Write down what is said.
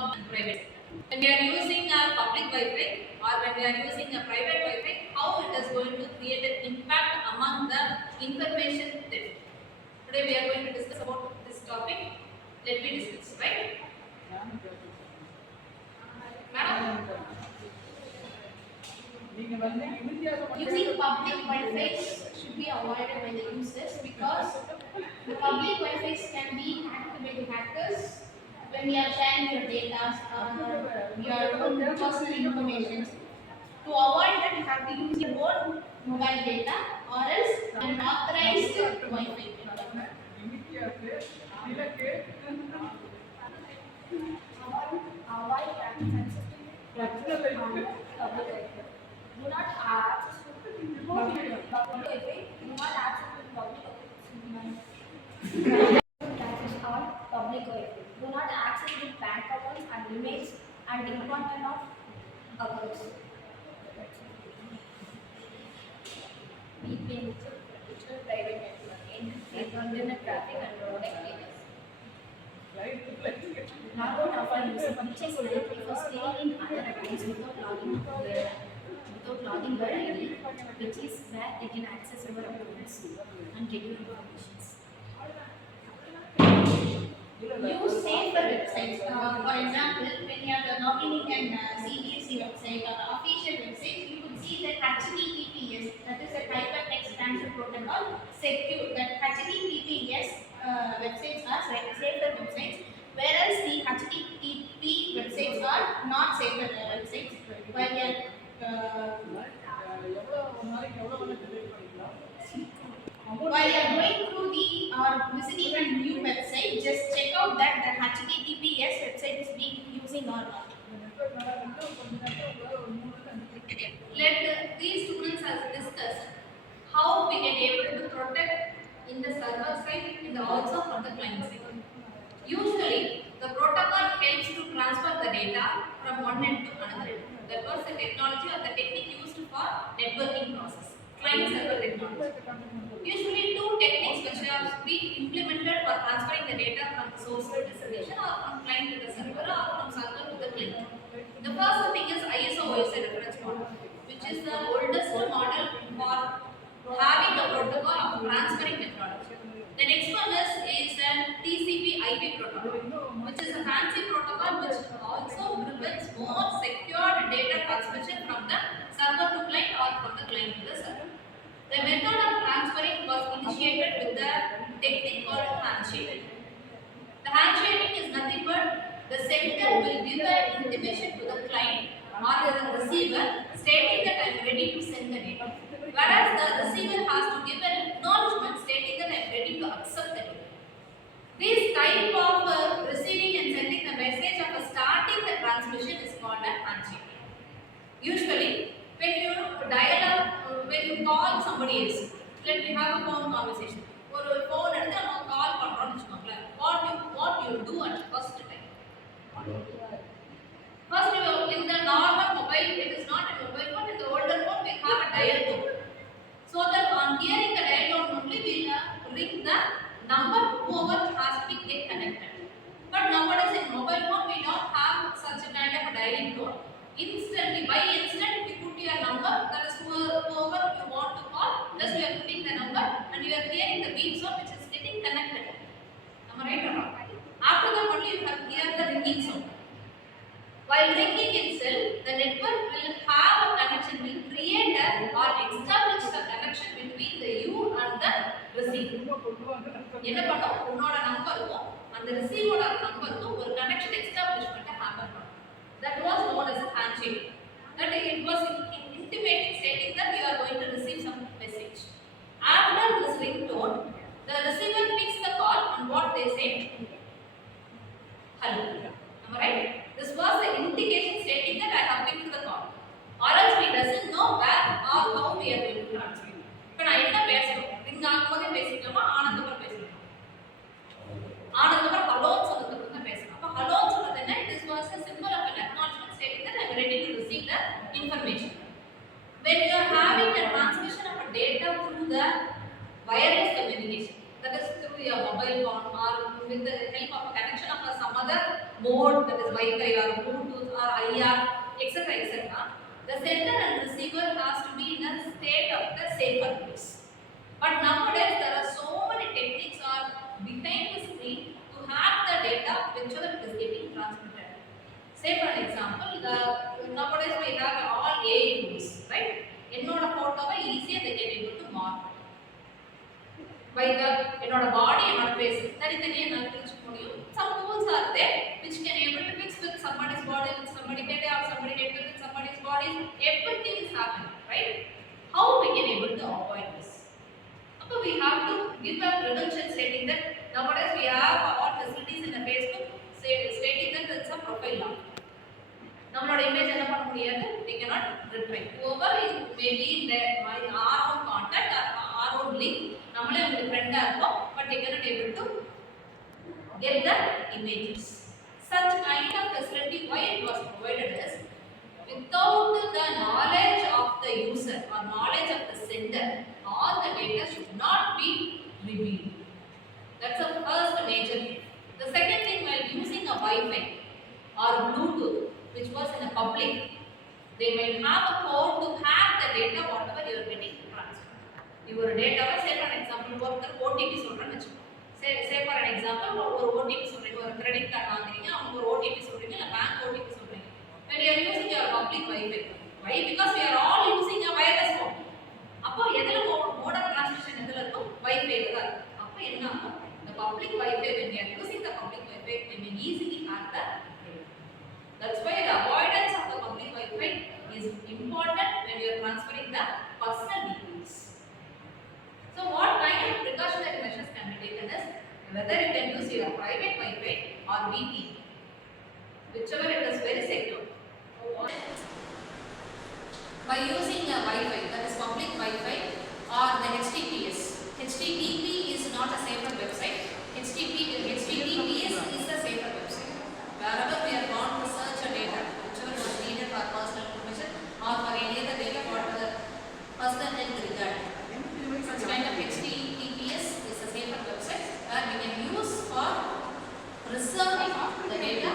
public and private. When we are using a public Wi-Fi or when we are using a private Wi-Fi, how it is going to create an impact among the information theft. Today we are going to discuss about this topic. Let me discuss, right? Madam? Using public Wi-Fi should be avoided by the users because the public Wi-Fi can be hacked by the hackers when we are sharing your data or your own personal information. To avoid that, you have to use your own mobile data or else an authorized Wi-Fi. Avoid access to public Wi-Fi. Do not access to public Wi-Fi. Do not access to public Wi-Fi. Access on public Wi-Fi. Do not access the bank accounts and emails and important of accounts. VPN is a private network and internet traffic and product data. Not one of our users purchase directly for staying in other accounts without logging their ID, which is where they can access our accounts and get your information. Use safer websites. For example, when you are logging in an CBSC website or official website, you could see that HTTPS, that is a Hypertext Transfer Protocol, secure. That HTTPS websites are safer websites, whereas the HTTP websites are not safer websites. While you are going through the or visiting a new website, just check out that the HTTPS website is being using or not. Let these students have discussed how we can able to protect in the server side and also from the client side. Usually, the protocol helps to transfer the data from one end to another end. That was the technology or the technique used for networking process, client server technology. Usually, two techniques which have been implemented for transferring the data from the source to destination or from client to the server or from server to the client. The first thing is ISO OSI reference model, which is the oldest model for having a protocol of transferring methodology. The next one is a TCP/IP protocol, which is a fancy protocol which also prevents more secure data transmission from the server to client or from the client to the server. The method of transferring was initiated with the technique called handshaking. The handshaking is nothing but the sender will give an intimation to the client or the receiver stating that I am ready to send the data, whereas the receiver has to give an acknowledgement stating that I am ready to accept the data. This type of receiving and sending the message of starting the transmission is called a handshaking. Usually, when you dial up, when you call somebody else, let me have a phone conversation. Or a phone and then call what you do at first time. First, in the normal mobile, it is not a mobile phone. In the older phone, we have a dial tone. So that on hearing the dial tone only, we will ring the number whoever has to get connected. But nowadays in mobile phone, we don't have such a kind of a dialing tone. Instantly, by instant, if you put your number, that is whoever you want to call, just you are putting the number and you are hearing the beep sound which is getting connected. Am I right or not? After that only you have hear the ringing sound. While ringing itself, the network will have a connection, will create or establish a connection between the you and the receiver. என்ன பண்ணும் உன்னோட நம்பருக்கும் அந்த ரிசீவோட நம்பருக்கும் ஒரு connection எஸ்டாப்லிஷ்மென்ட் happen பண்ணும். That was known as a handshake. That it was intimating stating that you are going to receive some message. After this ringtone, the receiver picks the call and what they say, hello. Am I right? This was the indication stating that I have picked the call. Or else we doesn't know where or how we are going to transfer. இப்போ நான் என்ன பேசணும் ring ஆகும்போதே பேசிக்கலாமா ஆனந்தமாக பேசணும் ஆனந்தமாக ஹலோன்னு சொன்னதுக்கு தான் பேசணும். அப்போ ஹலோன்னு சொன்னது என்ன? This was a symbol of an acknowledgement stating that I am ready to receive the information. When you are having a transmission of a data through the wireless communication, that is through your mobile phone or with the help of a connection of some other mode, that is Wi-Fi or Bluetooth or IR, etc., etc., the sender and receiver has to be in a state of the safer place. But nowadays there are so many techniques are behind the screen to hack the data whichever it is getting transmitted. Say for an example, nowadays we have all AI tools, right? என்னோட போட்டோவை ஈஸியாக they can able to mark by the என்னோட பாடி என்னோட face தனித்தனியாக என்னால் பிரிச்சுக்க முடியும். Some tools are there which can able to mix with somebody's body, with somebody's head, or somebody's head with somebody's body. Everything is happening, right? How we can able to avoid this? So we have to give a prevention stating that nowadays we have all facilities in the Facebook stating that it's a profile lock. நம்மளோட image என்ன பண்ண முடியாது, we cannot retrieve. Whoever may be in their our own contact or our own link, நம்மளே அவங்க ஃப்ரெண்டா இருப்போம், but they cannot able to get the images. Such kind of facility, why it was provided is without the knowledge of the user or knowledge of the sender, all the data should not be revealed. That's the first major thing. The second thing, while using a Wi-Fi or Bluetooth, which was in a public, they might have a code to hack the data whatever you are getting transferred. Your data, say for an example, ஒருத்தர் OTP சொல்றேன்னு வெச்சுக்கோ. Say for an example, ஒரு OTP சொல்றீங்க, ஒரு credit card வாங்குறீங்க, அவங்க ஒரு OTP சொல்றீங்க, இல்ல bank OTP சொல்றீங்க. When you are using your public Wi-Fi, why? Because we are all using a wireless phone. அப்போ எதுல mode of transmission எதுல இருக்கும்? Wi-Fi ல தான். அப்போ என்ன ஆகும்? The public Wi-Fi, when you are using the public Wi-Fi, they may easily hack the data. That's why the avoidance of the public Wi-Fi is important when you are transferring the personal details. So what kind of precautionary measures can be taken is whether you can use your private Wi-Fi or VPN, whichever it is very secure. By using a Wi-Fi, that is public Wi-Fi or the HTTPS. HTTP is not a safer website. HTTPS is a safer website. Wherever we are bound to search a data, whichever was needed for personal information or for any other data for the personal health regarding. Such kind of HTTPS is a safer website where we can use for preserving the data